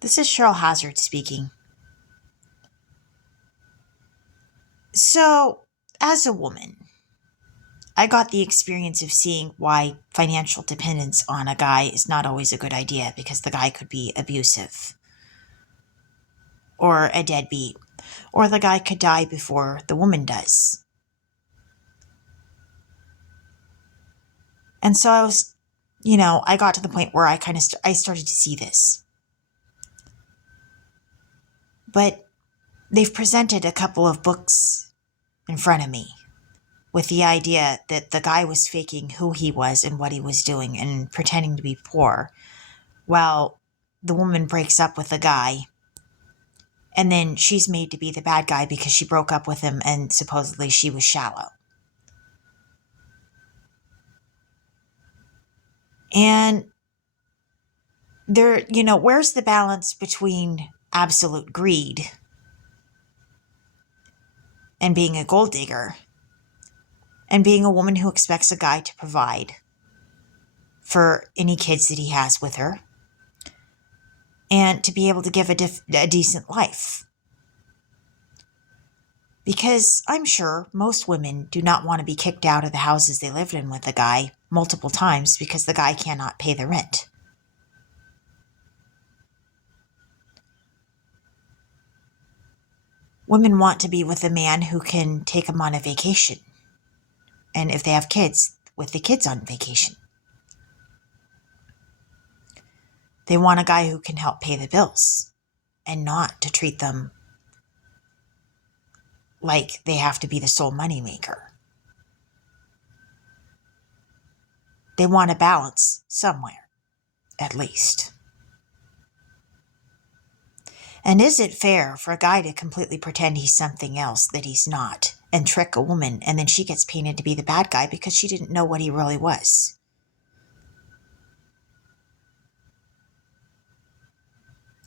This is Cheryl Hazard speaking. So, as a woman, I got the experience of seeing why financial dependence on a guy is not always a good idea because the guy could be abusive or a deadbeat, or the guy could die before the woman does. And so I got to the point where I started to see this. But they've presented a couple of books in front of me with the idea that the guy was faking who he was and what he was doing and pretending to be poor while the woman breaks up with the guy, and then she's made to be the bad guy because she broke up with him and supposedly she was shallow. And where's the balance between absolute greed and being a gold digger and being a woman who expects a guy to provide for any kids that he has with her and to be able to give a decent life? Because I'm sure most women do not want to be kicked out of the houses they lived in with a guy multiple times because the guy cannot pay the rent. Women want to be with a man who can take them on a vacation. And if they have kids, with the kids on vacation. They want a guy who can help pay the bills and not to treat them like they have to be the sole moneymaker. They want a balance somewhere, at least. And is it fair for a guy to completely pretend he's something else that he's not and trick a woman, and then she gets painted to be the bad guy because she didn't know what he really was?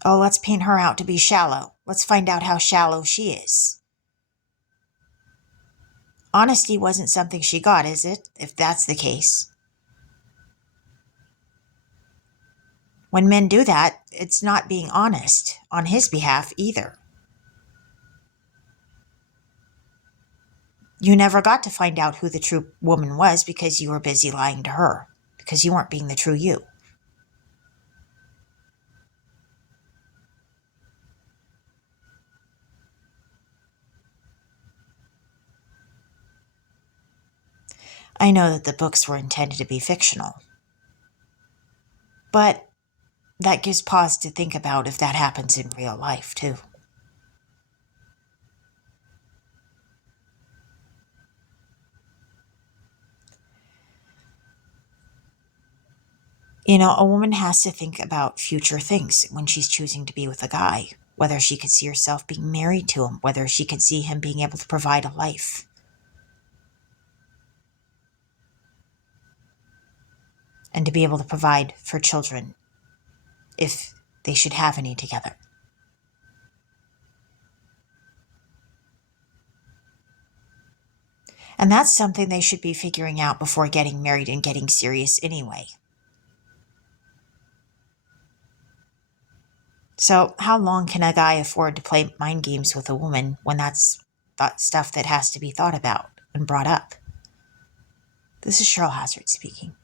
Oh, let's paint her out to be shallow. Let's find out how shallow she is. Honesty wasn't something she got, is it? If that's the case. When men do that, it's not being honest on his behalf either. You never got to find out who the true woman was because you were busy lying to her, because you weren't being the true you. I know that the books were intended to be fictional, but that gives pause to think about if that happens in real life, too. A woman has to think about future things when she's choosing to be with a guy, whether she could see herself being married to him, whether she could see him being able to provide a life. And to be able to provide for children if they should have any together. And that's something they should be figuring out before getting married and getting serious anyway. So how long can a guy afford to play mind games with a woman when that's stuff that has to be thought about and brought up? This is Cheryl Hazard speaking.